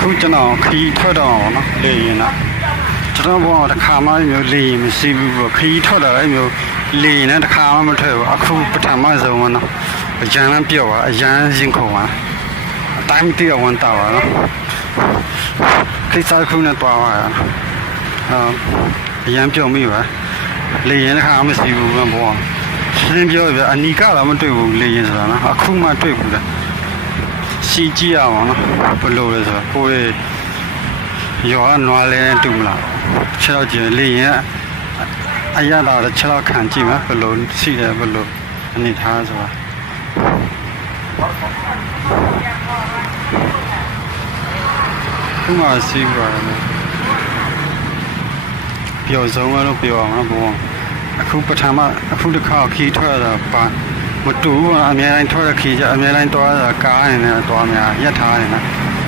အခုကျွန်တော်ခီးထွက်တော့အောင်နော်လေရင်တော့ကျွန်တော်ဘောတစ်ခါမှမျိုးလေရင်မရှိဘူးပေါ့ခီးထွက်တာအဲ့မျိုးလေရင်နဲ့တစ်ခါမှမထွက်ဘူးအခုပထမဆုံးမနော်အရန်လမ်းပြော့ပါအရန်ရင်ခုန်ပါအတိုင်းတရဝန်တာပါနော်ခိစားခုနဲ့တွားပါအရန်ပြုံမိပါလေရင်တစ်ခါမှမရှိဘူးဘောရှင်းပြောပြအနီကတော့မတွေ့ဘူးလေရင်ဆိုတာနော်အခုမှတွေ့ဘူးလားစီကြည့်ရအောင်နော်ဘယ်လိုလဲဆိုတော့ကိုယ်ရောနွားလဲတူမလားခြေတော့ကျင်လေရင်အရတာခြေတော့ခံကြည့်မှာဘယ်လိုရှိတယ်ဘယ်လိုအနေထားဆိုတာခုမှစီးပါတော့ပျော်ဆုံးလို့ပြောအောင်နော်ဘောအခုပထမအခုတစ်ခါခီးထွက်တာပါမတူဘူးအများတိုင်းထွက်တဲ့ခီးကြအများတိုင်းတွားတာကားနေနဲ့တွားများရက်ထားနေနဲ့